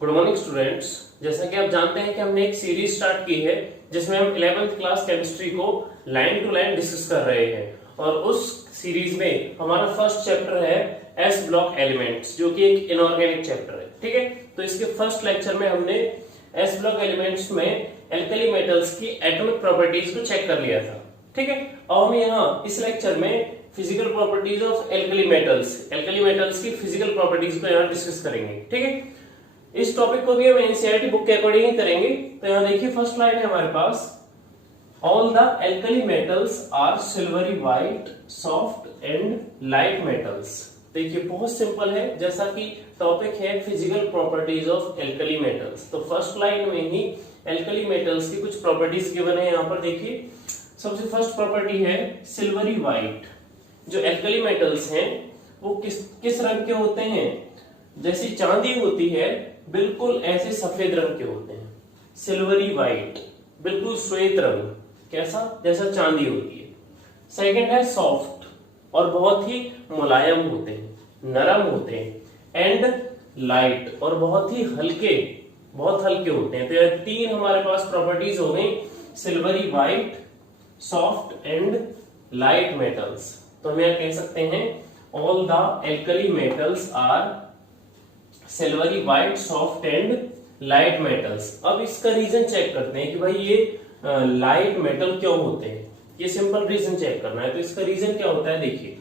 Good morning students. जैसा कि आप जानते हैं कि हमने एक सीरीज स्टार्ट की है जिसमें हम 11th क्लास केमिस्ट्री को लाइन टू लाइन डिस्कस कर रहे हैं और उस सीरीज में हमारा फर्स्ट चैप्टर है एस ब्लॉक एलिमेंट्स, जो कि एक इनऑर्गेनिक चैप्टर है। ठीक है, तो इसके फर्स्ट लेक्चर में हमने एस ब्लॉक एलिमेंट्स में एल्कली मेटल्स की एटॉमिक प्रॉपर्टीज को चेक कर लिया था। ठीक है, और हम यहाँ इस लेक्चर में physical properties of alkali metals की फिजिकल प्रॉपर्टीज को यहाँ डिस्कस करेंगे। ठीक है, इस टॉपिक को भी हम एनसीईआरटी बुक के अकॉर्डिंग ही करेंगे। तो यहाँ देखिए फर्स्ट लाइन है हमारे पास, all the alkali metals are silvery white soft and light metals. देखिए बहुत सिंपल है, जैसा कि टॉपिक है physical properties of alkali metals, तो फर्स्ट लाइन में ही एल्कली मेटल्स की कुछ प्रॉपर्टीज गिवन है। यहाँ पर देखिए सबसे फर्स्ट प्रॉपर्टी है सिल्वरी व्हाइट। जो एल्कली मेटल्स हैं वो किस रंग के होते हैं? जैसी चांदी होती है बिल्कुल ऐसे सफेद रंग के होते हैं, सिल्वरी व्हाइट, बिल्कुल श्वेत रंग, कैसा? जैसा चांदी होती है। सेकंड है सॉफ्ट, और बहुत ही मुलायम होते हैं, नरम होते हैं। एंड लाइट, और बहुत हल्के होते हैं। तो ये तीन हमारे पास प्रॉपर्टीज हो गई, silvery white, soft and light metals. तो हम यह कह सकते हैं all the alkali metals are silvery white soft and light metals. अब इसका रीजन चेक करते हैं कि भाई ये लाइट मेटल क्यों होते हैं। ये सिंपल रीजन चेक करना है। तो इसका रीजन क्या होता है? देखिए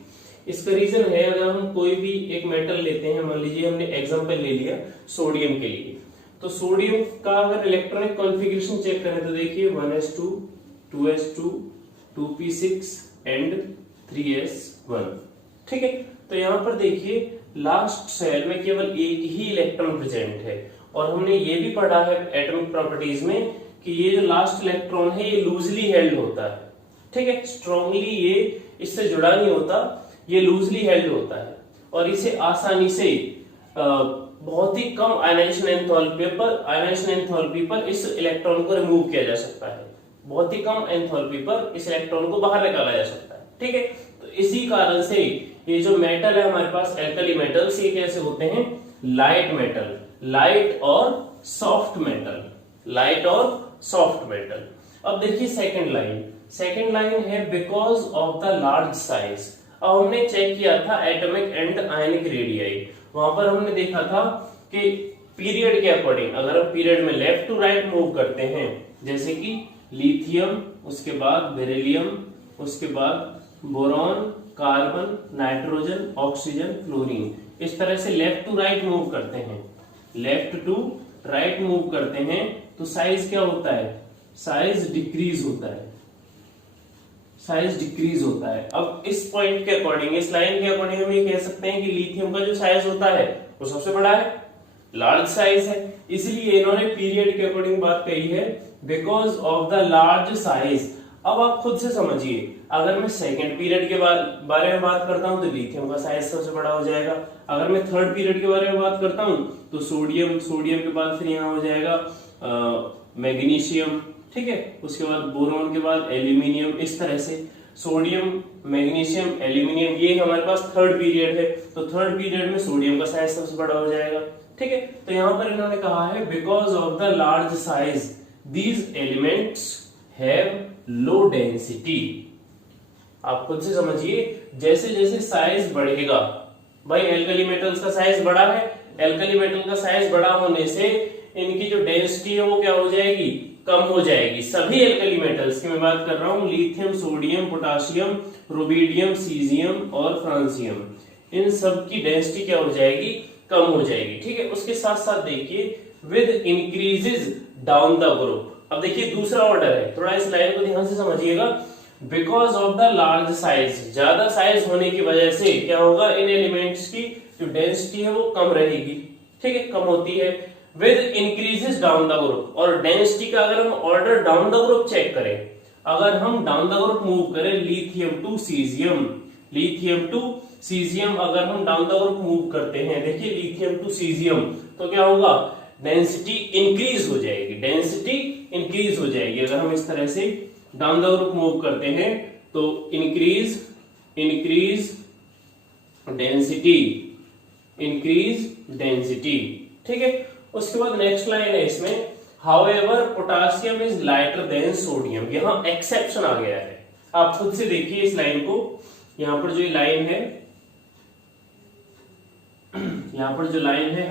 इसका रीजन है, अगर हम कोई भी एक मेटल लेते हैं, मान लीजिए हमने एग्जांपल ले लिया सोडियम के लिए, तो सोडियम का अगर इलेक्ट्रॉनिक कॉन्फ़िगरेशन चेक करें तो देखिए 1s2 2s2 2p6 and 3s1। ठीक है, तो यहां पर देखिए लास्ट सेल में केवल एक ही इलेक्ट्रॉन प्रेजेंट है, और हमने ये भी पढ़ा है एटॉमिक प्रॉपर्टीज में कि ये जो लास्ट इलेक्ट्रॉन है ये लूजली हेल्ड होता है। ठीक है, स्ट्रांगली ये इससे जुड़ा नहीं होता, ये लूजली हेल्ड होता है, और इसे आसानी से बहुत ही कम आयनाइजेशन एंथैल्पी पर इस इलेक्ट्रॉन को रिमूव किया जा सकता है। बहुत ही कम एंथैल्पी पर इस इलेक्ट्रॉन को बाहर निकाला जा सकता है। ठीक है, तो इसी कारण से ये जो मेटल है हमारे पास एल्कली मेटल्स, ये कैसे होते हैं? लाइट मेटल, लाइट और सॉफ्ट मेटल। अब देखिए सेकंड लाइन है because of the large size. अब हमने चेक किया था एटॉमिक एंड आयनिक रेडियाई, वहां पर हमने देखा था कि पीरियड के अकॉर्डिंग अगर हम पीरियड में लेफ्ट टू राइट मूव करते हैं, जैसे कि लिथियम, उसके बाद बेरिलियम, उसके बाद boron, carbon, nitrogen, oxygen, fluorine, इस तरह से लेफ्ट टू राइट मूव करते हैं, तो साइज क्या होता है? साइज डिक्रीज होता है। अब इस पॉइंट के अकॉर्डिंग, इस लाइन के अकॉर्डिंग हम ये कह सकते हैं कि लिथियम का जो साइज होता है वो सबसे बड़ा है, लार्ज साइज है, इसलिए इन्होंने पीरियड के अकॉर्डिंग बात कही है because of the large size. अब आप खुद से समझिए, अगर मैं सेकंड पीरियड के बारे में बात करता हूं तो लिथियम का साइज सबसे बड़ा हो जाएगा। अगर मैं थर्ड पीरियड के बारे में बात करता हूं तो सोडियम के बाद फिर यहाँ हो जाएगा मैग्नीशियम। ठीक है, उसके बाद बोरॉन के बाद एल्यूमिनियम, इस तरह से सोडियम, मैग्नीशियम, एल्यूमिनियम, ये हमारे पास थर्ड पीरियड है, तो थर्ड पीरियड में सोडियम का साइज सबसे बड़ा हो जाएगा। ठीक है, तो यहाँ पर इन्होंने कहा है because of the large size these elements have low density. आप खुद से समझिए, जैसे जैसे साइज बढ़ेगा, भाई एल्कली मेटल्स का साइज बड़ा है, एल्कली मेटल का साइज बड़ा होने से इनकी जो डेंसिटी है वो क्या हो जाएगी? कम हो जाएगी। सभी एल्कली मेटल्स की मैं बात कर रहा हूं, lithium, sodium, potassium, rubidium, caesium और फ्रांसियम, इन सब की डेंसिटी क्या हो जाएगी? कम हो जाएगी। ठीक है, उसके साथ साथ देखिए with increases down the group. अब देखिए दूसरा ऑर्डर है, थोड़ा इस लाइन को ध्यान से समझिएगा। Because of the large size, ज्यादा साइज होने की वजह से क्या होगा? इन एलिमेंट्स की जो डेंसिटी है वो कम रहेगी। ठीक है, कम होती है। With increases down the group, और डेंसिटी का अगर हम order down the group check करें, अगर हम डाउन द ग्रुप मूव करें लिथियम टू सीजियम, अगर हम डाउन द ग्रुप मूव करते हैं, देखिए लिथियम टू सीजियम, तो क्या होगा? डेंसिटी इंक्रीज हो जाएगी। अगर हम इस तरह से डाउन द ग्रुप मूव करते हैं तो इंक्रीज डेंसिटी, ठीक है। उसके बाद नेक्स्ट लाइन है इसमें, however potassium is lighter than sodium. यहाँ एक्सेप्शन आ गया है, आप खुद से देखिए इस लाइन को। यहाँ पर जो ये लाइन है, यहाँ पर जो लाइन है,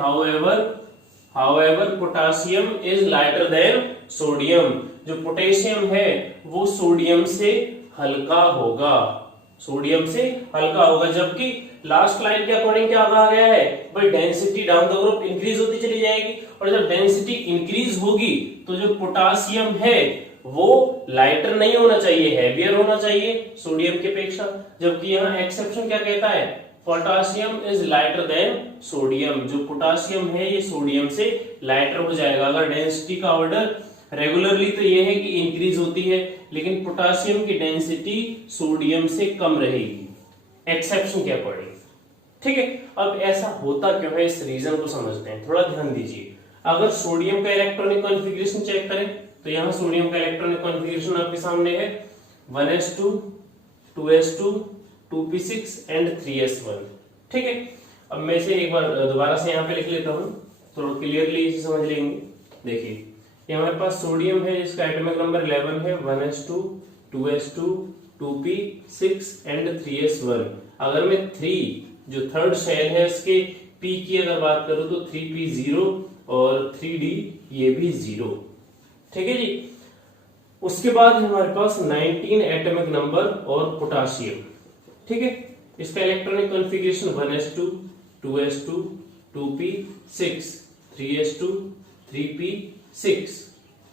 however potassium is lighter than sodium, जो पोटेशियम है वो सोडियम से हल्का होगा, सोडियम से हल्का होगा। जबकि लास्ट लाइन के अकॉर्डिंग क्या आ गया है भाई, density down the group increase होती चली जाएगी, और जब डेंसिटी इंक्रीज होगी तो जो पोटासियम है वो लाइटर नहीं होना चाहिए, हैवियर होना चाहिए सोडियम के अपेक्षा। जबकि यहाँ एक्सेप्शन क्या कहता है, potassium is lighter than sodium, जो पोटासियम है ये सोडियम से लाइटर हो जाएगा। अगर डेंसिटी का ऑर्डर रेगुलरली तो ये है कि इंक्रीज होती है, लेकिन पोटासियम की डेंसिटी सोडियम से कम रहेगी एक्सेप्शन के अकॉर्डिंग। ठीक है, अब ऐसा होता क्यों है, इस रीजन को समझते हैं, थोड़ा ध्यान दीजिए। अगर सोडियम का इलेक्ट्रॉनिक कॉन्फ़िगरेशन चेक करें तो यहाँ सोडियम का इलेक्ट्रॉनिक कॉन्फ़िगरेशन आपके सामने है 1s2 2s2 2p6 and 3s1। ठीक है, अब मैं इसे एक बार दोबारा से यहाँ पे लिख लेता हूँ, तो क्लियरली इसे समझ लेंगे। देखिए ये हमारे पास सोडियम है जिसका एटॉमिक नंबर 11 है, 1s2 2s2 2p6 and 3s1। अगर मैं 3 जो थर्ड शेल है इसके p की अगर बात करूं तो 3p0 और 3d ये भी 0। ठीक है जी, उसके बाद हमारे पास 19 एटॉमिक नंबर और पोटासियम। ठीक है, इसका electronic configuration 1s2 2s2 2p6 3s2 3p6।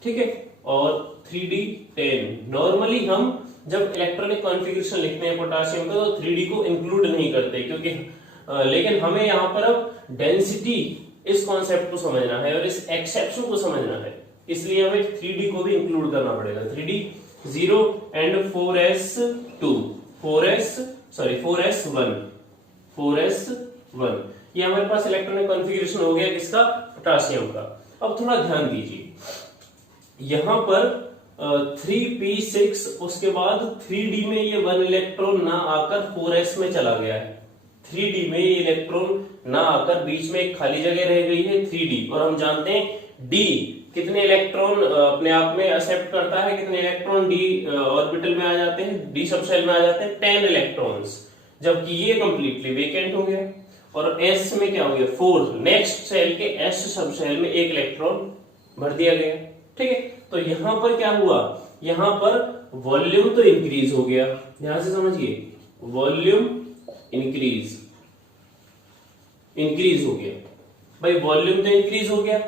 ठीक है, और 3d10। नॉर्मली हम जब इलेक्ट्रॉनिक कॉन्फ़िगरेशन लिखते हैं पोटासियम का तो 3d को इंक्लूड नहीं करते, क्योंकि लेकिन हमें यहाँ पर अब डेंसिटी इस कॉन्सेप्ट को समझना है और इस एक्सेप्शन को समझना है, इसलिए हमें 3d को भी इंक्लूड करना पड़ेगा। 3d 0 एंड 4s1 ये हमारे पास इलेक्ट्रॉनिक कॉन्फ़िगरेशन हो गया किसका, पोटासियम का। अब थोड़ा ध्यान दीजिए, यहां पर 3p6 उसके बाद 3d में ये 1 इलेक्ट्रॉन ना आकर 4s में चला गया है। 3d में ये इलेक्ट्रॉन ना आकर बीच में एक खाली जगह रह गई है 3d, और हम जानते हैं d कितने इलेक्ट्रॉन अपने आप में एक्सेप्ट करता है, कितने इलेक्ट्रॉन d ऑर्बिटल में आ जाते हैं, d सबशेल में आ जाते हैं 10 इलेक्ट्रॉन्स, जबकि ये कंप्लीटली वेकेंट हो गया। और s में क्या हो गया, 4, नेक्स्ट सेल के s सबशेल में 1 इलेक्ट्रॉन भर दिया गया। ठीक है, तो यहां पर क्या हुआ, यहां पर वॉल्यूम तो इंक्रीज हो गया, ध्यान से समझिए, वॉल्यूम इंक्रीज हो गया भाई, वॉल्यूम तो इंक्रीज हो गया।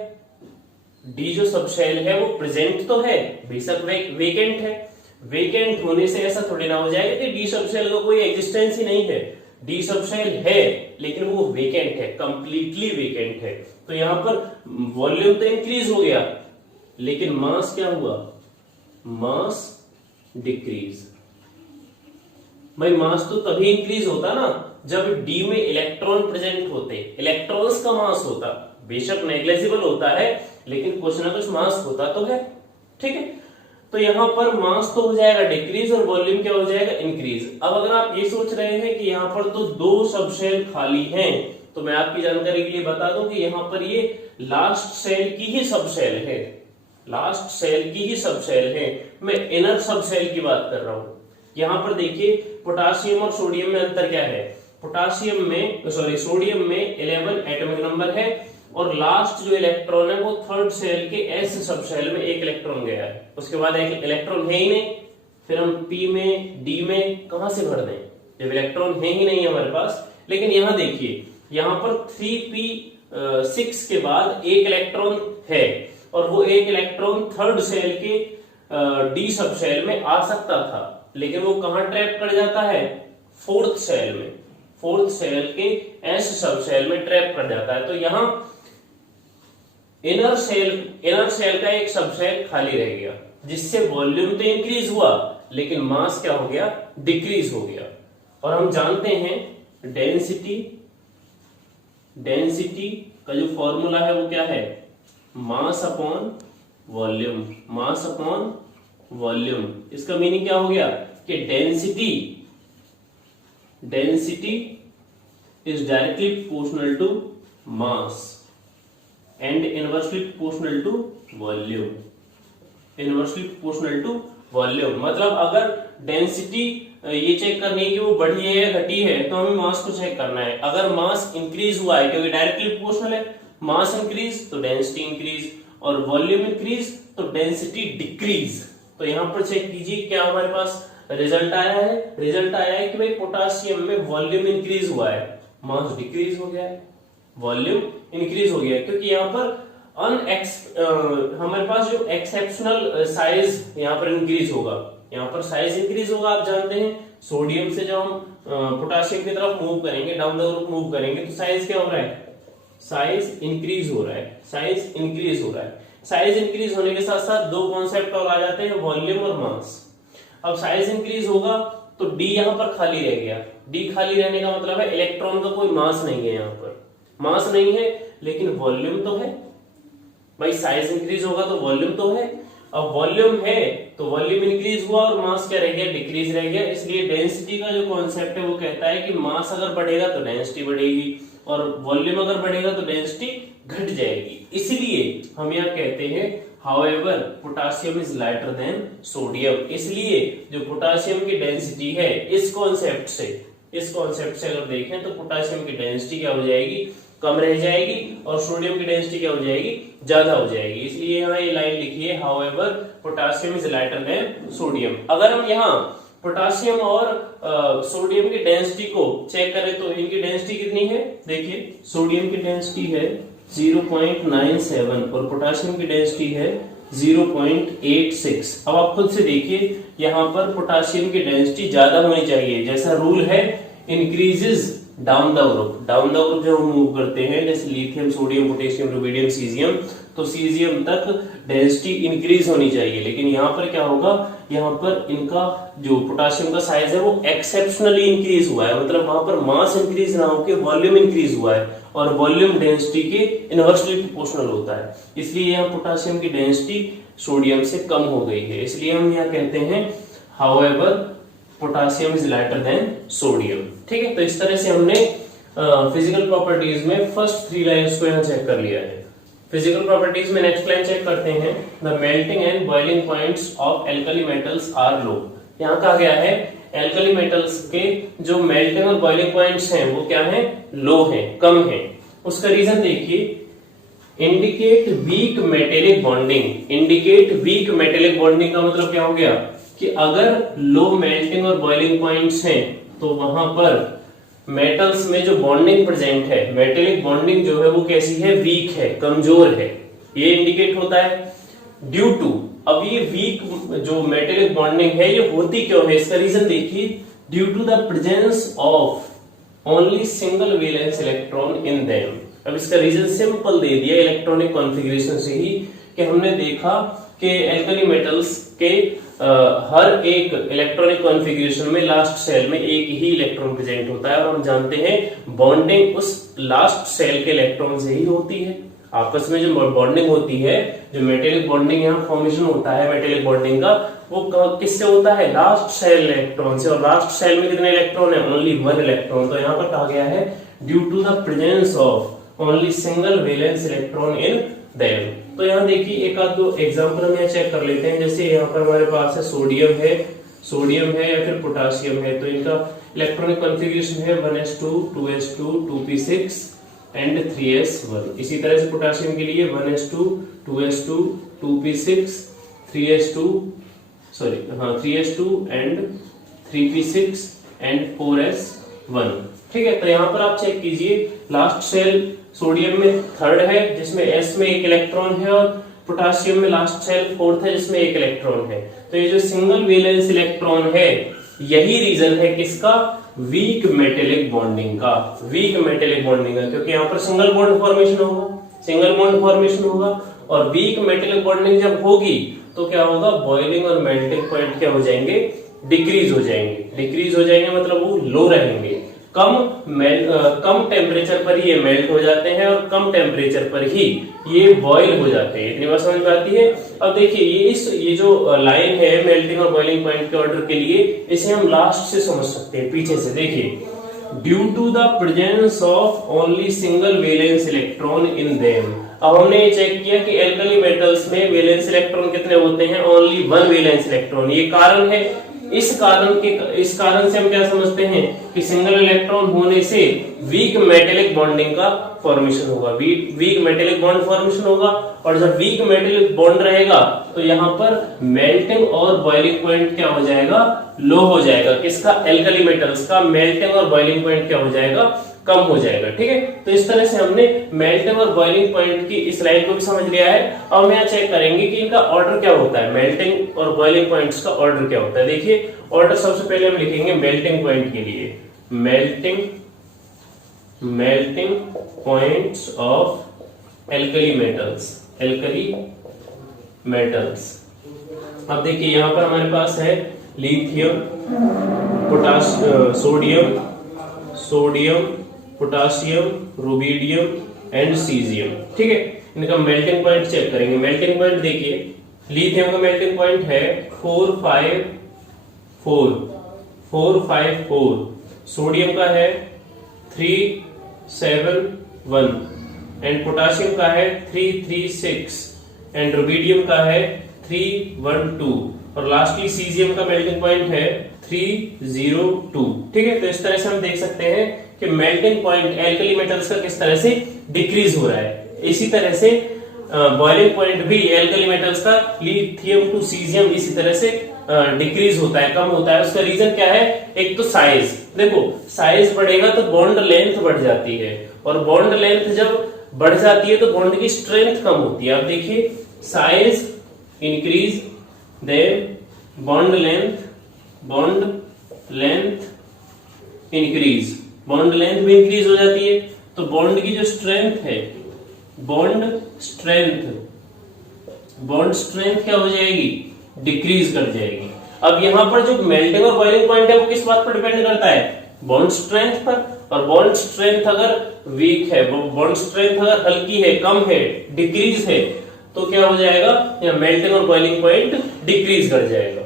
डी जो सबशेल है वो प्रेजेंट तो है, बेशक वेकेंट है, वेकेंट होने से ऐसा थोड़ी ना हो जाएगा कि डी सबशेल का कोई एग्जिस्टेंस ही नहीं है। डी सबशेल है लेकिन वो वेकेंट है, कंप्लीटली वेकेंट है। तो यहां पर वॉल्यूम तो इंक्रीज हो गया, लेकिन मास क्या हुआ, मास डिक्रीज। भाई मास तो तभी इंक्रीज होता ना जब डी में इलेक्ट्रॉन प्रेजेंट होते, इलेक्ट्रॉन्स का मास होता, बेशक नेग्लिजिबल होता है लेकिन कुछ ना कुछ मास होता तो है। ठीक है, तो यहां पर मास तो हो जाएगा डिक्रीज और वॉल्यूम क्या हो जाएगा, इंक्रीज। अब अगर आप ये सोच रहे हैं कि यहाँ पर तो 2 सबशेल खाली हैं, तो मैं आपकी जानकारी के लिए बता दूं कि यहाँ पर ये लास्ट सेल की ही सबशेल है, लास्ट सेल की ही सबशेल है। मैं इनर सबशेल की बात कर रहा हूं। यहां पर देखिए पोटासियम और सोडियम में अंतर क्या है, सोडियम में 11 एटॉमिक नंबर है और लास्ट जो इलेक्ट्रॉन है वो थर्ड सेल के s सबशेल में 1 इलेक्ट्रॉन गया है, उसके बाद एक इलेक्ट्रॉन है ही नहीं, फिर हम p में d में कहां से भर दें जब इलेक्ट्रॉन है ही नहीं हमारे पास। लेकिन यहां देखिए, यहां पर 3p6 के बाद 1 इलेक्ट्रॉन है और वो 1 इलेक्ट्रॉन थर्ड सेल के d सबशेल में आ सकता था, लेकिन वो कहां ट्रैप कर जाता है, फोर्थ सेल में, फोर्थ सेल के s सबशेल में ट्रैप कर जाता है। तो यहां इनर सेल का एक सबशेल खाली रह गया, जिससे वॉल्यूम तो इंक्रीज हुआ लेकिन मास क्या हो गया, डिक्रीज हो गया। और हम जानते हैं डेंसिटी का जो फॉर्मूला है वो क्या है, mass upon volume, mass upon volume. इसका मीनिंग क्या हो गया कि density is directly proportional to mass. And inversely proportional to volume. Inversely proportional to volume मतलब अगर डेंसिटी ये चेक करनी है कि वो बढ़ी है या घटी है तो हमें मास को चेक करना है। अगर मास इंक्रीज हुआ है क्योंकि डायरेक्टली प्रोपोर्शनल है, मास इंक्रीज तो डेंसिटी इंक्रीज और वॉल्यूम इंक्रीज तो डेंसिटी डिक्रीज। तो यहां पर चेक कीजिए क्या हमारे पास रिजल्ट आया है। रिजल्ट आया है कि भाई पोटासियम में वॉल्यूम इंक्रीज हुआ है, मास डिक्रीज हो गया है, वॉल्यूम इंक्रीज हो गया है क्योंकि यहाँ पर हमारे पास जो एक्सेप्शनल साइज यहाँ पर इंक्रीज होगा, यहाँ पर साइज इंक्रीज होगा। आप जानते हैं सोडियम से जब हम पोटासियम की तरफ मूव करेंगे, डाउन द ग्रुप मूव करेंगे तो साइज क्या हो रहा है, साइज इंक्रीज हो रहा है, साइज इंक्रीज हो रहा है। साइज इंक्रीज होने के साथ साथ दो कॉन्सेप्ट और आ जाते हैं, वॉल्यूम और मास। अब साइज इंक्रीज होगा तो डी यहाँ पर खाली रह गया। डी खाली रहने का मतलब है इलेक्ट्रॉन का कोई मास नहीं है, यहाँ पर मास नहीं है लेकिन वॉल्यूम तो है। भाई साइज इंक्रीज होगा तो वॉल्यूम तो है, अब वॉल्यूम है तो वॉल्यूम इंक्रीज हुआ और मास क्या रह गया, डिक्रीज रह गया। इसलिए डेंसिटी का जो कॉन्सेप्ट है वो कहता है कि मास अगर बढ़ेगा तो डेंसिटी बढ़ेगी और वॉल्यूम अगर बढ़ेगा तो डेंसिटी घट जाएगी। इसलिए हम यहाँ कहते हैं however potassium is lighter than sodium. इसलिए जो पोटासियम की डेंसिटी है इस कॉन्सेप्ट से अगर देखें तो पोटासियम की डेंसिटी क्या हो जाएगी, कम रह जाएगी और सोडियम की डेंसिटी क्या हो जाएगी, ज्यादा हो जाएगी। इसलिए यहाँ ये लाइन लिखी है however potassium is lighter than sodium. अगर हम यहाँ पोटासियम और सोडियम की डेंसिटी को चेक करें तो इनकी डेंसिटी कितनी है, देखिए सोडियम की डेंसिटी है 0.97 और पोटासियम की डेंसिटी है 0.86। अब आप खुद से देखिए यहाँ पर पोटासियम की डेंसिटी ज्यादा होनी चाहिए, जैसा रूल है increases down the group. Down the group जब हम मूव करते हैं जैसे lithium, sodium, potassium, rubidium, caesium, तो सीजियम तक डेंसिटी इंक्रीज होनी चाहिए। लेकिन यहाँ पर क्या होगा, यहाँ पर इनका जो पोटासियम का साइज है वो एक्सेप्शनली इंक्रीज हुआ है, मतलब वहां पर मास इंक्रीज ना होकर वॉल्यूम इंक्रीज हुआ है और वॉल्यूम डेंसिटी के इनवर्सली प्रोपोर्शनल होता है। इसलिए यहाँ पोटासियम की डेंसिटी सोडियम से कम हो गई है। इसलिए हम यहाँ कहते हैं however potassium is lighter than sodium. ठीक है, तो इस तरह से हमने फिजिकल प्रॉपर्टीज में फर्स्ट 3 लाइंस को यहाँ चेक कर लिया है। फिजिकल प्रॉपर्टीज में नेक्स्ट लाइन चेक करते हैं, the melting and boiling points of alkali metals are low. यहाँ कहा गया है एल्कली मेटल्स के जो मेल्टिंग और बॉइलिंग पॉइंट्स हैं वो क्या है, लो हैं, कम हैं। उसका रीजन देखिए, indicate weak metallic bonding. Indicate weak metallic bonding का मतलब क्या हो गया कि अगर लो मेल्टिंग और बॉइलिंग पॉइंट्स हैं तो वहां पर मेटल्स में जो बॉन्डिंग प्रेजेंट है, मेटेलिक बॉन्डिंग जो है वो कैसी है, वीक है, कमजोर है, ये इंडिकेट होता है। ड्यू टू, अब ये वीक जो मेटेलिक बॉन्डिंग है ये होती क्यों है, इसका रीजन देखिए, due to the presence of only single valence electron in them. अब इसका रीजन सिंपल दे दिया इलेक्ट्रॉनिक कॉन्फ़िगरेशन से ही, कि हमने देखा कि एल्कली मेटल्स के हर एक इलेक्ट्रॉनिक कॉन्फ़िगरेशन में लास्ट सेल में एक ही इलेक्ट्रॉन प्रेजेंट होता है और हम जानते हैं बॉन्डिंग उस लास्ट सेल के इलेक्ट्रॉन से ही होती है। आपस में जो बॉन्डिंग होती है, जो मेटेलिक बॉन्डिंग यहाँ फॉर्मेशन होता है मेटेलिक बॉन्डिंग का, वो किससे होता है, लास्ट सेल इलेक्ट्रॉन से। और लास्ट सेल में कितने इलेक्ट्रॉन है, ओनली 1 इलेक्ट्रॉन। तो यहाँ पर कहा गया है due to the presence of only single valence electron in them. तो यहाँ देखिए एक आध दो एग्जांपल हम यहाँ चेक कर लेते हैं। जैसे यहाँ पर हमारे पास है सोडियम है या फिर पोटासियम है, तो इनका इलेक्ट्रॉनिक कॉन्फ़िगरेशन है 1s2 2s2 2p6 and 3s1। इसी तरह से पोटासियम के लिए 1s2 2s2 2p6 3s2 and 3p6 and 4s1। ठीक है, तो यहाँ पर आप चेक कीजिए, लास्ट सेल सोडियम में 3rd है जिसमें s में 1 इलेक्ट्रॉन है और पोटासियम में लास्ट सेल 4th है जिसमें 1 इलेक्ट्रॉन है। तो ये जो सिंगल वैलेंस इलेक्ट्रॉन है यही रीजन है किसका, वीक मेटेलिक बॉन्डिंग का। वीक मेटेलिक बॉन्डिंग है क्योंकि यहाँ पर सिंगल बॉन्ड फॉर्मेशन होगा और वीक मेटेलिक बॉन्डिंग जब होगी तो क्या होगा, बॉइलिंग और मेल्टिंग पॉइंट क्या हो जाएंगे, डिक्रीज हो जाएंगे मतलब वो लो रहेंगे। कम टेम्परेचर पर ही ये मेल्ट हो जाते हैं और कम टेम्परेचर पर ही ये बॉयल हो जाते हैं। इतनी बात समझ में आती है। अब देखिए ये जो लाइन है मेल्टिंग और बॉइलिंग पॉइंट के ऑर्डर के लिए, इसे हम लास्ट से समझ सकते हैं, पीछे से देखिए, due to the presence of only single valence electron in them. अब हमने ये चेक किया कि एल्कली मेटल्स में वैलेंस इलेक्ट्रॉन कितने होते हैं, ओनली 1 वैलेंस इलेक्ट्रॉन। ये कारण है, इस कारण से हम क्या समझते हैं कि सिंगल इलेक्ट्रॉन होने से वीक मेटेलिक बॉन्डिंग का फॉर्मेशन होगा, वीक मेटेलिक बॉन्ड फॉर्मेशन होगा। और जब वीक मेटेलिक बॉन्ड रहेगा तो यहाँ पर मेल्टिंग और बॉइलिंग पॉइंट क्या हो जाएगा, लो हो जाएगा। किसका, एल्कली मेटल्स का मेल्टिंग और बॉइलिंग पॉइंट क्या हो जाएगा, कम हो जाएगा। ठीक है, तो इस तरह से हमने मेल्टिंग और बॉइलिंग पॉइंट की इस लाइन को भी समझ लिया है। अब हम यहाँ चेक करेंगे कि इनका ऑर्डर क्या होता है, मेल्टिंग और बॉइलिंग पॉइंट्स का ऑर्डर क्या होता है। देखिए ऑर्डर सबसे पहले हम लिखेंगे मेल्टिंग पॉइंट के लिए, melting points of alkali metals. अब देखिए यहाँ पर हमारे पास है lithium, sodium, potassium, rubidium and caesium. ठीक है, इनका मेल्टिंग पॉइंट चेक करेंगे। मेल्टिंग पॉइंट देखिए, लिथियम का मेल्टिंग पॉइंट है 454, सोडियम का है 371 एंड पोटासियम का है 336 एंड रुबिडियम का है 312 और लास्टली सीजियम का मेल्टिंग पॉइंट है 302। ठीक है, तो इस तरह से हम देख सकते हैं कि मेल्टिंग पॉइंट एल्कली मेटल्स का किस तरह से डिक्रीज हो रहा है। इसी तरह से बॉइलिंग पॉइंट भी एल्कली मेटल्स का लिथियम टू सीजियम इसी तरह से डिक्रीज होता है, कम होता है। उसका रीजन क्या है, एक तो साइज, देखो साइज बढ़ेगा तो बॉन्ड लेंथ बढ़ जाती है और बॉन्ड लेंथ जब बढ़ जाती है तो बॉन्ड की स्ट्रेंथ कम होती है। आप देखिए size increase then bond length increase, bond length भी इंक्रीज हो जाती है तो बॉन्ड की जो स्ट्रेंथ है, बॉन्ड स्ट्रेंथ क्या हो जाएगी, डिक्रीज कर जाएगी। अब यहाँ पर जो मेल्टिंग और बॉइलिंग पॉइंट है वो किस बात पर डिपेंड करता है, बॉन्ड स्ट्रेंथ पर। और बॉन्ड स्ट्रेंथ अगर वीक है, बॉन्ड स्ट्रेंथ अगर हल्की है, कम है, डिक्रीज है, तो क्या हो जाएगा, यहाँ मेल्टिंग और बॉइलिंग पॉइंट डिक्रीज कर जाएगा।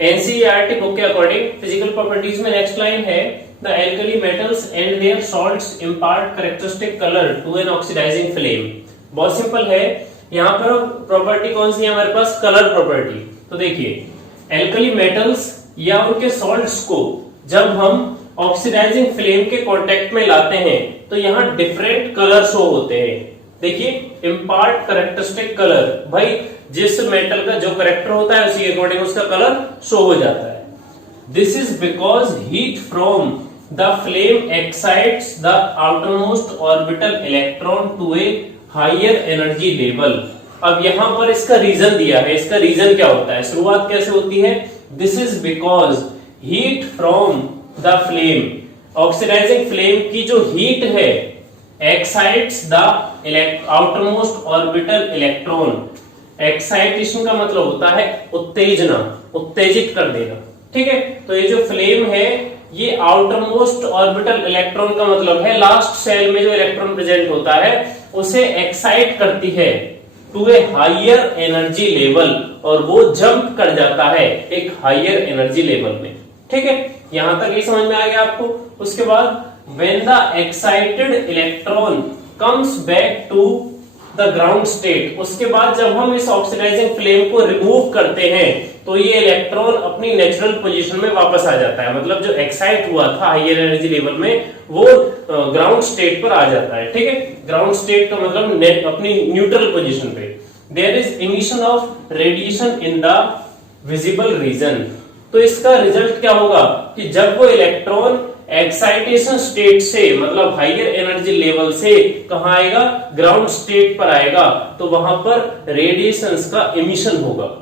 एनसीईआरटी बुक के अकॉर्डिंग फिजिकल प्रॉपर्टीज में नेक्स्ट लाइन है, the alkali metals and their salts impart characteristic colour to an oxidising flame. बहुत सिंपल है, यहाँ पर प्रॉपर्टी कौन सी है हमारे पास, कलर प्रॉपर्टी। तो देखिए एल्कली मेटल्स या उनके सॉल्ट्स को जब हम ऑक्सीडाइजिंग फ्लेम के कांटेक्ट में लाते हैं तो यहाँ डिफरेंट कलर शो होते हैं। देखिए इम्पार्ट कैरेक्टरिस्टिक कलर, भाई जिस मेटल का जो करेक्टर होता है उसी के अकॉर्डिंग उसका कलर शो हो जाता है। This is because heat from the flame excites the outermost orbital electron to a higher energy level. अब यहां पर इसका रीजन दिया है, इसका रीजन क्या होता है, शुरुआत कैसे होती है, this is because heat from the flame, oxidising flame की जो हीट है excites the outermost orbital electron. Excitation का मतलब होता है उत्तेजना, उत्तेजित कर देना। ठीक है, तो ये जो फ्लेम है ये आउटरमोस्ट ऑर्बिटल इलेक्ट्रॉन का मतलब है लास्ट सेल में जो इलेक्ट्रॉन प्रेजेंट होता है उसे एक्साइट करती है to a higher energy level और वो जंप कर जाता है एक हायर एनर्जी लेवल में। ठीक है, यहां तक ये समझ में आ गया आपको। उसके बाद when the excited electron comes back to the ground state, उसके बाद जब हम इस ऑक्सीडाइजिंग फ्लेम को रिमूव करते हैं तो ये इलेक्ट्रॉन अपनी नेचुरल पोजीशन में वापस आ जाता है, मतलब जो एक्साइट हुआ था हायर एनर्जी लेवल में वो ग्राउंड स्टेट पर आ जाता है। ठीक है, ग्राउंड स्टेट का मतलब अपनी न्यूट्रल पोजीशन पे। There is emission of radiation in the visible region. तो इसका रिजल्ट क्या होगा कि जब वो इलेक्ट्रॉन एक्साइटेशन स्टेट से मतलब हायर एनर्जी लेवल से कहां आएगा, ग्राउंड स्टेट पर आएगा, तो वहां पर रेडिएशंस का इमिशन होगा।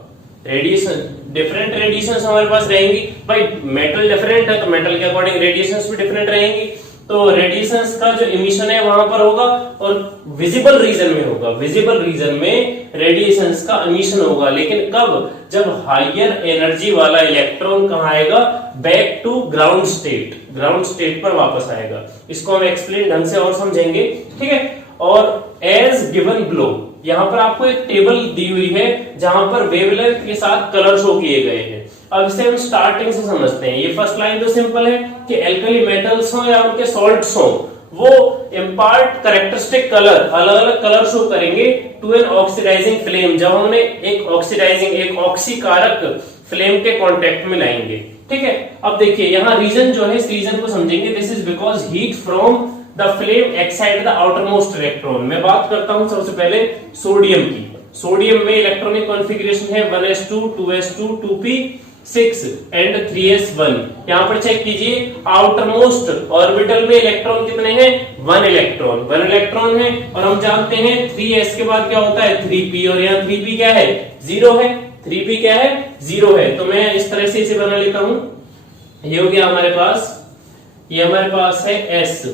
रेडिएशन, डिफरेंट रेडिएशंस हमारे पास रहेंगी, भाई मेटल डिफरेंट है तो मेटल के अकॉर्डिंग रेडिएशंस भी डिफरेंट रहेंगी। तो रेडिएशंस का जो इमिशन है वहां पर होगा और विजिबल रीजन में होगा, विजिबल रीजन में रेडिएशंस का इमिशन होगा। लेकिन कब, जब हायर एनर्जी वाला इलेक्ट्रॉन कहां आएगा, back to ground state, ground state पर वापस आएगा। इसको हम एक्सप्लेन ढंग से और समझेंगे। ठीक है, और एज गिवन बिलो, यहां पर आपको एक टेबल दी हुई है जहां पर वेवलेंथ के साथ कलर शो किए गए हैं। अब इसे हम स्टार्टिंग से समझते हैं। ये फर्स्ट लाइन तो सिंपल है कि एल्कली मेटल्स हो या उनके सॉल्ट्स हो वो इम्पार्ट कैरेक्टरिस्टिक कलर, अलग अलग कलर शो करेंगे टू एन ऑक्सीडाइजिंग फ्लेम, जब हमने एक ऑक्सीडाइजिंग, एक ऑक्सीकारक फ्लेम के कांटेक्ट में लाएंगे। ठीक है, अब देखिए यहाँ रीजन जो है, इस रीजन को समझेंगे। This is because heat from the flame excite the outermost electron. मैं बात करता हूं सबसे पहले सोडियम की। सोडियम में इलेक्ट्रॉनिक कॉन्फ़िगरेशन है 1s2 2s2 2p6 and 3s1। यहां पर चेक कीजिए, आउटरमोस्ट ऑर्बिटल में इलेक्ट्रॉन कितने हैं? 1 इलेक्ट्रॉन है। और हम जानते हैं 3s के बाद क्या होता है? 3p, और यहाँ 3p क्या है? 0 है। 3p क्या है? 0 है। तो मैं इस तरह से इसे बना लेता हूं। ये हो गया हमारे पास, ये हमारे पास है s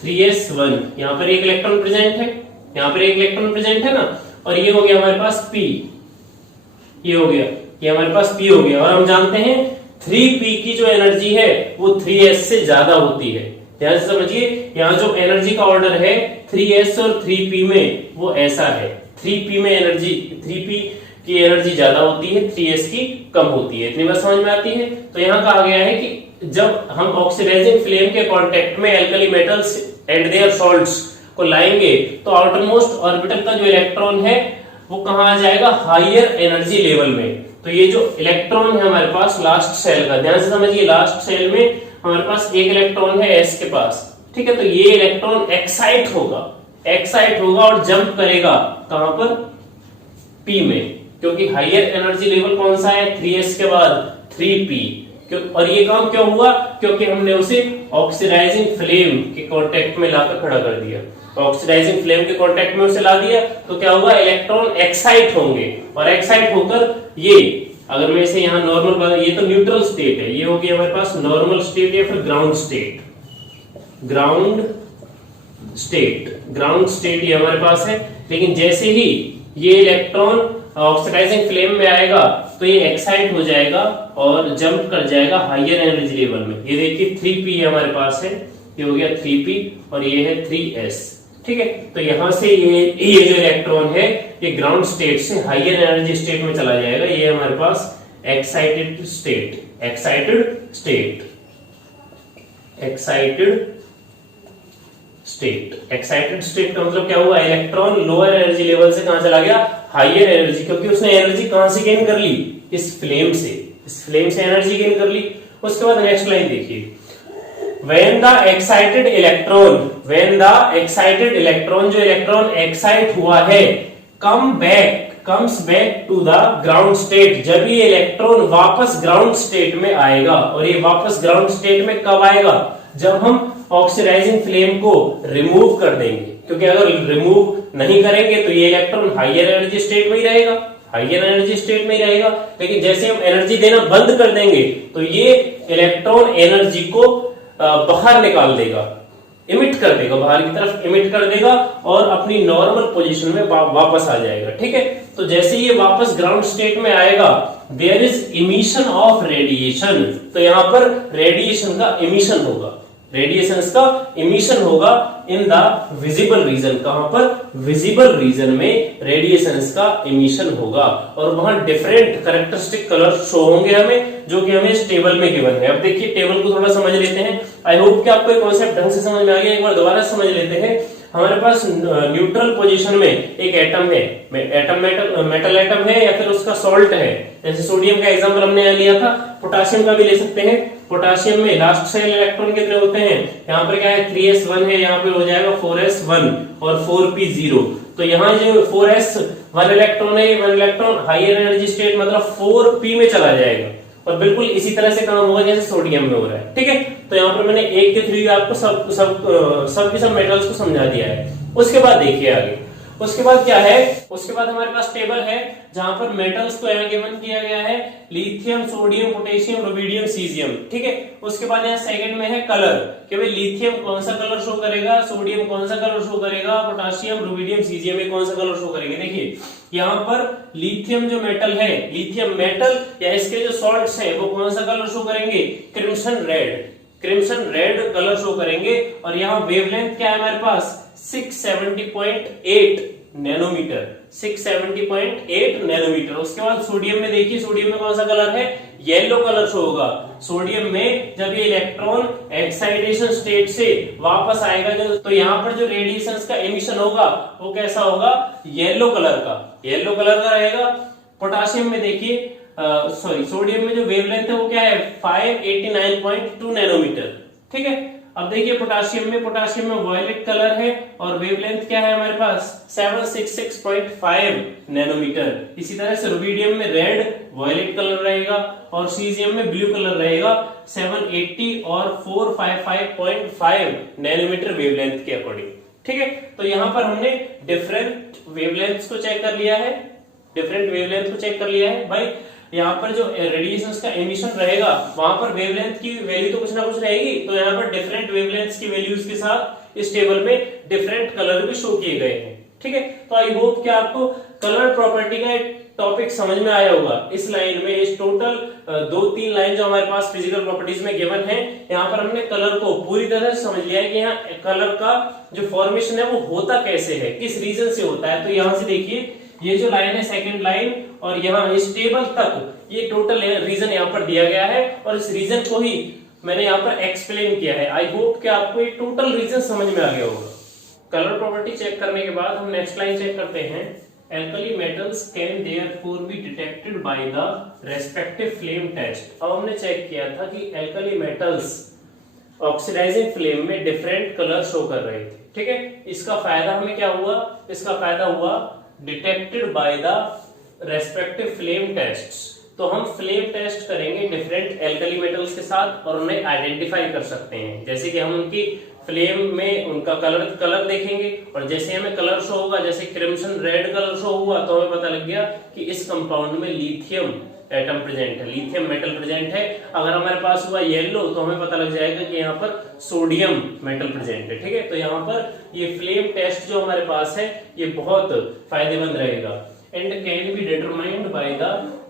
3s1, यहाँ पर एक इलेक्ट्रॉन प्रेजेंट है, यहाँ पर एक इलेक्ट्रॉन प्रेजेंट है ना। और ये हो गया हमारे पास p, ये हो गया, ये हमारे पास p हो गया। और हम जानते हैं 3p की जो एनर्जी है वो 3s से ज्यादा होती है। ध्यान से समझिए, यहाँ जो एनर्जी का ऑर्डर है 3s और 3p में वो ऐसा है। 3p में एनर्जी, 3p की एनर्जी ज्यादा होती है, 3s की कम होती है। इतनी बात समझ में आती है। तो यहाँ कहा गया है कि जब हम ऑक्सीडाइजिंग फ्लेम के कांटेक्ट में alkali metals and their salts को लाएंगे तो आउटरमोस्ट ऑर्बिटल का जो इलेक्ट्रॉन है वो कहां आ जाएगा? हायर एनर्जी लेवल में। तो ये जो इलेक्ट्रॉन है हमारे पास लास्ट सेल का, ध्यान से समझिए, लास्ट सेल में हमारे पास एक इलेक्ट्रॉन है s के पास। ठीक है, तो ये इलेक्ट्रॉन एक्साइट होगा और जंप करेगा कहां पर? p में, क्योंकि हायर एनर्जी लेवल कौन सा है? 3s के बाद 3p। और ये काम क्यों हुआ? क्योंकि हमने उसे ऑक्सीडाइजिंग फ्लेम के कांटेक्ट में लाकर खड़ा कर दिया। ऑक्सीडाइजिंग फ्लेम के कांटेक्ट में उसे ला दिया तो क्या हुआ? इलेक्ट्रॉन एक्साइट होंगे, और एक्साइट होकर ये, अगर मैं इसे यहाँ नॉर्मल, ये तो न्यूट्रल स्टेट है, ये होगी हमारे पास नॉर्मल स्टेट या फिर ग्राउंड स्टेट ये हमारे पास है। लेकिन जैसे ही ये इलेक्ट्रॉन ऑक्सीडाइजिंग फ्लेम में आएगा तो ये एक्साइट हो जाएगा और जंप कर जाएगा हायर एनर्जी लेवल में। ये देखिए 3p हमारे पास है, ये हो गया 3p और ये है 3s। ठीक है, तो यहां से ये जो इलेक्ट्रॉन है ये ग्राउंड स्टेट से हायर एनर्जी स्टेट में चला जाएगा। ये हमारे पास एक्साइटेड स्टेट का मतलब क्या हुआ? इलेक्ट्रॉन लोअर एनर्जी लेवल से कहां चला गया? हायर एनर्जी, क्योंकि उसने एनर्जी कहां से गेन कर ली? इस फ्लेम से एनर्जी गेन कर ली। उसके बाद नेक्स्ट लाइन देखिए, when the excited electron जो इलेक्ट्रॉन एक्साइट हुआ है comes back to the ground state, जब ये इलेक्ट्रॉन वापस ग्राउंड स्टेट में आएगा। और ये वापस ग्राउंड स्टेट में कब आएगा? जब हम ऑक्सीडाइजिंग फ्लेम को रिमूव कर देंगे, क्योंकि अगर रिमूव नहीं करेंगे तो ये इलेक्ट्रॉन हायर एनर्जी स्टेट में ही रहेगा। लेकिन जैसे हम एनर्जी देना बंद कर देंगे तो ये इलेक्ट्रॉन एनर्जी को बाहर निकाल देगा, इमिट कर देगा, बाहर की तरफ इमिट कर देगा और अपनी नॉर्मल पोजीशन में वापस आ जाएगा। ठीक है, तो जैसे ये वापस ग्राउंड स्टेट में आएगा, there is emission of radiation, तो यहां पर रेडिएशन का इमिशन होगा इन द विजिबल रीजन। कहां पर? विजिबल रीजन में रेडिएशंस का इमिशन होगा और वहां डिफरेंट कैरेक्टरिस्टिक कलर शो होंगे हमें, जो कि हमें इस टेबल में गिवन है। अब देखिए टेबल को थोड़ा समझ लेते हैं। आई होप कि आपको ये कॉन्सेप्ट ढंग से समझ में आ गया। एक बार दोबारा समझ लेते हैं। हमारे पास न्यूट्रल पोजीशन में एक एटम है, मेटल एटम है या फिर उसका सॉल्ट है। जैसे सोडियम का एग्जांपल हमने यहाँ लिया था, पोटाशियम का भी ले सकते हैं। पोटाशियम में लास्ट सेल इलेक्ट्रॉन कितने होते हैं? यहाँ पर क्या है? 3s1 है, यहाँ पे हो जाएगा 4s1 और 4p0। तो यहाँ जो 4s1 इलेक्ट्रॉन है, ये 1 इलेक्ट्रॉन हायर एनर्जी स्टेट मतलब 4p में चला जाएगा और बिल्कुल इसी तरह से काम होगा जैसे सोडियम में हो रहा है। ठीक है, तो यहाँ पर मैंने एक के थ्रू आपको सब मेटल्स को समझा दिया है। उसके बाद देखिए आगे, उसके बाद क्या है? उसके बाद हमारे पास टेबल है जहां पर मेटल्स को यहाँ गिवन किया गया है, lithium, sodium, potassium, rubidium, caesium. ठीक है, उसके बाद यहाँ सेकंड में है कलर, कि भाई लिथियम कौन सा कलर शो करेगा, सोडियम कौन सा कलर शो करेगा, पोटेशियम, रुबिडियम, सीजियम में कौन सा कलर शो करेंगे। देखिए यहाँ पर लिथियम जो मेटल है, लिथियम मेटल या इसके जो सॉल्ट्स है वो कौन सा कलर शो करेंगे? क्रिम्सन रेड कलर शो करेंगे। और यहाँ वेवलेंथ क्या है हमारे पास? 670.8 नैनोमीटर, 670.8 नैनोमीटर। उसके बाद सोडियम में देखिए, सोडियम में कौन सा कलर है, येलो कलर शो होगा। सोडियम में जब ये इलेक्ट्रॉन एक्साइटेशन स्टेट से वापस आएगा तो यहाँ पर जो रेडिएशन का एमिशन होगा वो कैसा होगा, येलो कलर का, येलो कलर का रहेगा। पोटासियम में देखिए, सोडियम में जो वेवलेंथ है वो क्या है, 589.2 नैनोमीटर। ठीक है, अब देखिए पोटासियम में वॉयलेट कलर है और वेवलेंथ क्या है हमारे पास, 766.5 नैनोमीटर। इसी तरह से रुबिडियम में रेड वॉयलेट कलर रहेगा और सीजियम में ब्लू कलर रहेगा, 780 और 455.5 नैनोमीटर वेवलेंथ के अकॉर्डिंग। ठीक है, तो यहां पर हमने डिफरेंट वेवलेंथ्स को चेक कर लिया है, डिफरेंट वेवलेंथ को चेक कर लिया है भाई। यहाँ पर जो रेडिएशन का एमिशन रहेगा वहां पर वेवलेंथ की वैल्यू तो कुछ ना कुछ रहेगी, तो यहाँ पर डिफरेंट वेवलेंथ्स की वैल्यूज के साथ इस टेबल में डिफरेंट कलर भी शो किए गए हैं। ठीक है, तो आई होप कि आपको कलर प्रॉपर्टी का एक टॉपिक समझ में आया होगा। इस लाइन में, इस टोटल 2-3 लाइन जो हमारे पास फिजिकल प्रॉपर्टीज में गिवन है, यहाँ पर हमने कलर को पूरी तरह से समझ लिया है कि यहाँ कलर का जो फॉर्मेशन है वो होता कैसे है, किस रीजन से होता है। तो यहाँ से देखिए, ये जो लाइन है सेकंड लाइन, और यहाँ इस टेबल तक ये टोटल रीजन यहाँ पर दिया गया है और इस रीजन को ही मैंने यहाँ पर एक्सप्लेन किया है। आई होप कि आपको ये टोटल रीजन समझ में आ गया होगा। कलर प्रॉपर्टी चेक करने के बाद हम नेक्स्ट लाइन चेक करते हैं। Alkali metals can therefore be detected by the respective flame test। अब हमने चेक किया था कि alkali metals ऑक्सीडाइजिंग फ्लेम में डिफरेंट कलर शो कर रहे थे। ठीक है, इसका फायदा हमें क्या हुआ, इसका फायदा हुआ detected by the respective flame tests. तो हम फ्लेम टेस्ट करेंगे डिफरेंट एल्कली मेटल्स के साथ और उन्हें आइडेंटिफाई कर सकते हैं। जैसे कि हम उनकी फ्लेम में उनका कलर देखेंगे और जैसे हमें कलर शो होगा, जैसे क्रिम्सन रेड कलर शो हुआ तो हमें पता लग गया कि इस कंपाउंड में लिथियम एटम प्रेजेंट है, लिथियम मेटल प्रेजेंट है। अगर हमारे पास हुआ येलो तो हमें पता लग जाएगा कि यहाँ पर सोडियम मेटल प्रेजेंट है। ठीक है, तो यहाँ पर ये फ्लेम टेस्ट जो हमारे पास है ये बहुत फायदेमंद रहेगा। And can be determined by the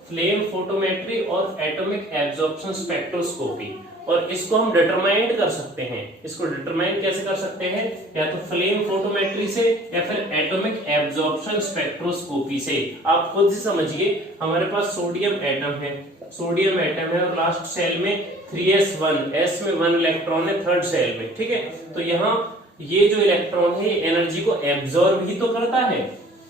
flame photometry और एटॉमिक एब्जॉर्प्शन स्पेक्ट्रोस्कोपी। और इसको हम डिटरमाइंड कर सकते हैं। इसको डिटरमाइन कैसे कर सकते हैं, या तो फ्लेम फोटोमेट्री से या फिर एटॉमिक एब्जॉर्प्शन स्पेक्ट्रोस्कोपी से। आप खुद से समझिए, हमारे पास सोडियम एटम है, सोडियम एटम है और लास्ट सेल में 3s1, s में 1 इलेक्ट्रॉन है थर्ड सेल में। ठीक है, तो यहाँ ये जो इलेक्ट्रॉन है एनर्जी को एब्जॉर्ब ही तो करता है,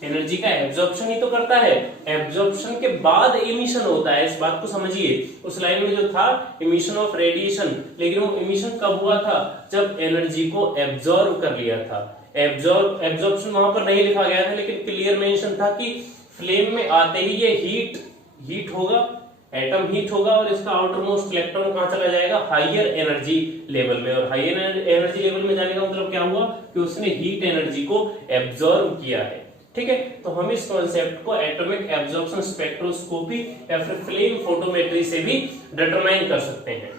एनर्जी का एब्जॉर्प्शन ही तो करता है। एब्जॉर्प्शन के बाद इमिशन होता है, इस बात को समझिए। उस लाइन में जो था इमिशन ऑफ रेडिएशन, लेकिन वो इमिशन कब हुआ था, जब एनर्जी को एब्जॉर्ब कर लिया था। एब्जॉर्प्शन वहां पर नहीं लिखा गया था, लेकिन क्लियर मेंशन था कि फ्लेम में आते ही ये हीट होगा, एटम हीट होगा और इसका आउटर मोस्ट इलेक्ट्रॉन कहां चला जाएगा, हायर एनर्जी लेवल में। और हायर एनर्जी लेवल में जाने का मतलब क्या हुआ कि उसने हीट एनर्जी को एब्जॉर्ब किया है। ठीक है, तो हम इस कॉन्सेप्ट को एटॉमिक एब्जॉर्प्शन स्पेक्ट्रोस्कोपी या फिर फ्लेम फोटोमेट्री से भी डिटरमाइन कर सकते हैं।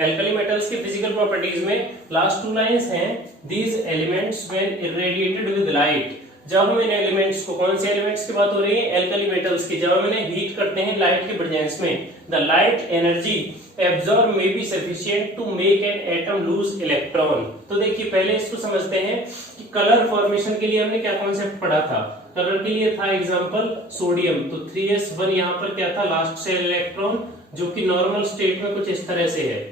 एल्कली मेटल्स की फिजिकल प्रॉपर्टीज में लास्ट 2 लाइंस हैं। These elements when irradiated with light. जब हम इन एलिमेंट्स को, कौन से एलिमेंट्स की बात हो रही है, एल्कली मेटल्स की, जब हम इन्हें हीट करते हैं लाइट के प्रेजेंस में, the light energy absorb may be sufficient to make an atom lose electron. तो देखिए पहले इसको समझते हैं कि कलर फॉर्मेशन के लिए हमने क्या कॉन्सेप्ट पढ़ा था। कलर के लिए था एग्जांपल सोडियम, तो 3s1 यहाँ पर क्या था, लास्ट सेल इलेक्ट्रॉन, जो कि नॉर्मल स्टेट में कुछ इस तरह से है।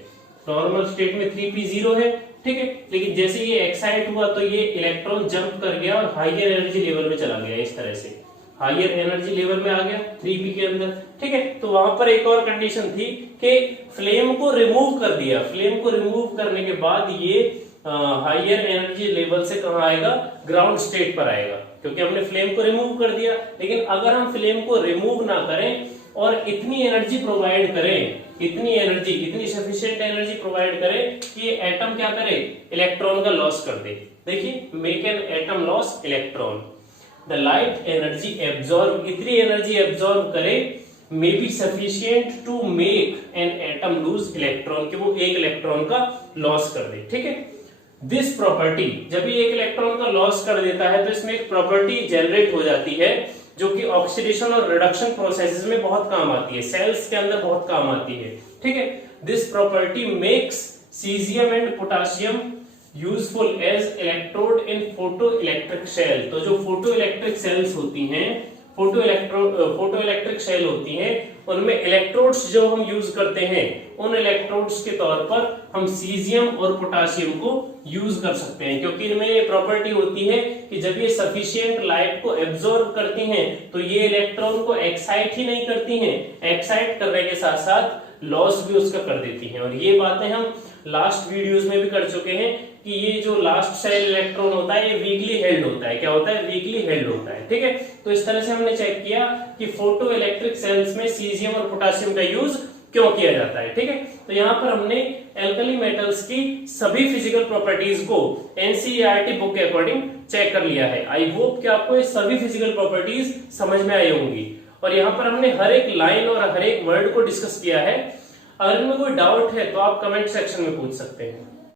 नॉर्मल स्टेट में 3p0 है। ठीक है, लेकिन जैसे ये एक्साइट हुआ तो ये इलेक्ट्रॉन जंप कर गया और हायर एनर्जी लेवल में चला गया, इस तरह से हायर एनर्जी लेवल में आ गया 3p के अंदर। ठीक है, तो वहां पर एक और कंडीशन थी कि फ्लेम को रिमूव कर दिया। फ्लेम को रिमूव करने के बाद ये हायर एनर्जी लेवल से कहां आएगा, ग्राउंड स्टेट पर आएगा, क्योंकि हमने फ्लेम को रिमूव कर दिया। लेकिन अगर हम फ्लेम को रिमूव ना करें और इतनी एनर्जी प्रोवाइड करें, इतनी सफिशिएंट एनर्जी प्रोवाइड करें कि ये एटम क्या करे, इलेक्ट्रॉन का लॉस कर दे। देखिए, make an atom loss electron. The light energy absorb, इतनी एनर्जी एब्जॉर्ब करे may be sufficient to make an atom lose electron, कि वो एक इलेक्ट्रॉन का लॉस कर दे। ठीक है, दिस प्रॉपर्टी, जब ये एक इलेक्ट्रॉन का लॉस कर देता है तो इसमें एक प्रॉपर्टी जनरेट हो जाती है जो कि ऑक्सीडेशन और रिडक्शन प्रोसेसेस में बहुत काम आती है, सेल्स के अंदर बहुत काम आती है। ठीक है, this property makes caesium and potassium useful as electrode in photoelectric cell. तो जो फोटो इलेक्ट्रिक सेल्स होती हैं, फोटो इलेक्ट्रिक सेल होती हैं, उनमें इलेक्ट्रोड्स जो हम यूज करते हैं, उन इलेक्ट्रोड्स के तौर पर हम सीजियम और पोटासियम को यूज कर सकते हैं, क्योंकि इनमें ये प्रॉपर्टी होती है कि जब ये सफिशिएंट लाइट को एब्जॉर्ब करती हैं तो ये इलेक्ट्रॉन को एक्साइट ही नहीं करती हैं, एक्साइट करने के साथ साथ लॉस भी उसका कर देती हैं। और ये बातें हम लास्ट वीडियोस में भी कर चुके हैं कि ये जो लास्ट सेल इलेक्ट्रॉन होता है ये वीकली हेल्ड होता है। क्या होता है? वीकली हेल्ड होता है। ठीक है, तो इस तरह से हमने चेक किया कि फोटो इलेक्ट्रिक सेल्स में सीजियम और पोटासियम का यूज क्यों किया जाता है। ठीक है, तो यहाँ पर हमने एल्कली मेटल्स की सभी फिजिकल प्रॉपर्टीज को एनसीईआरटी बुक के अकॉर्डिंग चेक कर लिया है। आई होप कि आपको ये सभी फिजिकल प्रॉपर्टीज समझ में आई होंगी। और यहाँ पर हमने हर एक लाइन और हर एक वर्ड को डिस्कस किया है। अगर इनमें कोई डाउट है तो आप कमेंट सेक्शन में पूछ सकते हैं।